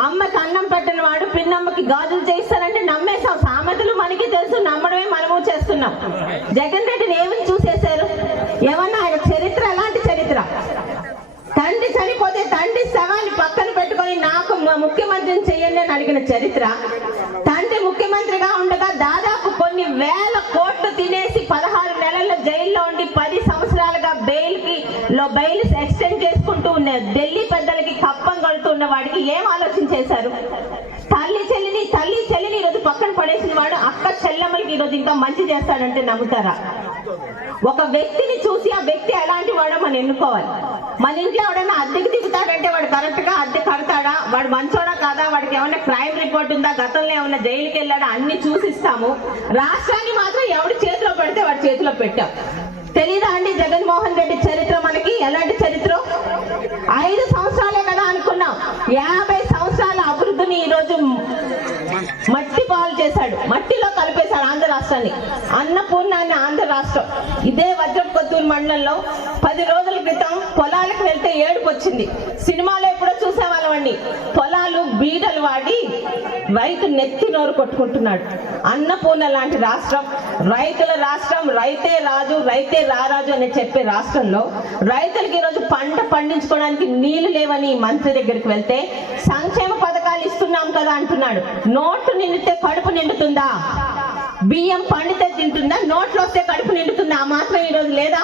అమ్మకి అన్నం పెట్టిన వాడు పిన్నమ్మకి గాజులు చేయిస్తానంటే నమ్మేశాం. సామెతలు మనకి తెలుసు, నమ్మడమే మనము చేస్తున్నాం. జగన్ రెడ్డిని ఏమని చూసేశారు? ఏమన్నా ఆయన చరిత్ర ఎలాంటి చరిత్ర? తండ్రి చనిపోతే తండ్రి శవాన్ని పక్కన పెట్టుకొని నాకు ముఖ్యమంత్రిని చెయ్యండి అని అడిగిన చరిత్ర. తండ్రి ముఖ్యమంత్రిగా ఉండగా దాదాపు కొన్ని వేల కోట్లు తినేసి 16 నెలల్లో జైల్లో ఉండి 10 సంవత్సరాలుగా బెయిల్ ఎక్స్టెండ్ చేసుకుంటూ ఉన్న ఢిల్లీ పెద్దలకి కప్పం కొడుతున్న వాడికి ఏం ఆలోచన చేశారు? తల్లి చెల్లిని ఈరోజు పక్కన పడేసిన వాడు అక్క చెల్లెమ్మలకి ఈరోజు ఇంకా మంచి చేస్తాడంటే నమ్ముతారా? ఒక వ్యక్తిని చూసి ఆ వ్యక్తి ఎలాంటి వాడో మనం ఎన్నుకోవాలి. మన ఇంట్లో ఎవడైనా అద్దెకి దిగుతాడంటే వాడు కరెక్ట్ గా అద్దె కడతాడా, వాడు మంచోడా కాదా, వాడికి ఏమైనా క్రైమ్ రిపోర్ట్ ఉందా, గతంలో ఏమైనా జైలుకి వెళ్ళాడా, అన్ని చూసిస్తాము. రాష్ట్రాన్ని మాత్రం ఎవడి చేతిలో పెడితే వాడి చేతిలో పెట్టాం. తెలీదా అండి జగన్మోహన్ రెడ్డి చరిత్ర మనకి ఎలాంటి చరిత్ర? 5 సంవత్సరాలే కదా అనుకున్నాం. 50 సంవత్సరాల అభివృద్ధిని ఈరోజు మట్టి పాలు చేశాడు, మట్టిలో కలిపేశాడు ఆంధ్ర రాష్ట్రాన్ని. అన్నపూర్ణాన్ని ఆంధ్ర రాష్ట్రం. ఇదే వజ్రపుకొత్తూరు మండలంలో 10 రోజుల క్రితం పొలాలకు వెళ్తే ఏడుపు వచ్చింది. సినిమాలో ఎప్పుడో చూసేవాళ్ళమండి. పొలాలు బీడలు వాడి రైతు నెత్తి నోరు కొట్టుకుంటున్నాడు. అన్నపూర్ణ లాంటి రాష్ట్రం, రైతుల రాష్ట్రం, రైతే రాజు రైతే రారాజు అని చెప్పే రాష్ట్రంలో రైతులకి ఈరోజు పంట పండించుకోవడానికి నీళ్లు లేవని మంత్రి దగ్గరికి వెళ్తే సంక్షేమ పథకాలు ఇస్తున్నాం కదా అంటున్నాడు. నోట్లు నిండితే కడుపు నిండుతుందా? బియ్యం పండితే తింటుందా? నోట్లు వస్తే కడుపు నిండుతుందా? ఆ మాత్రం ఈరోజు లేదా?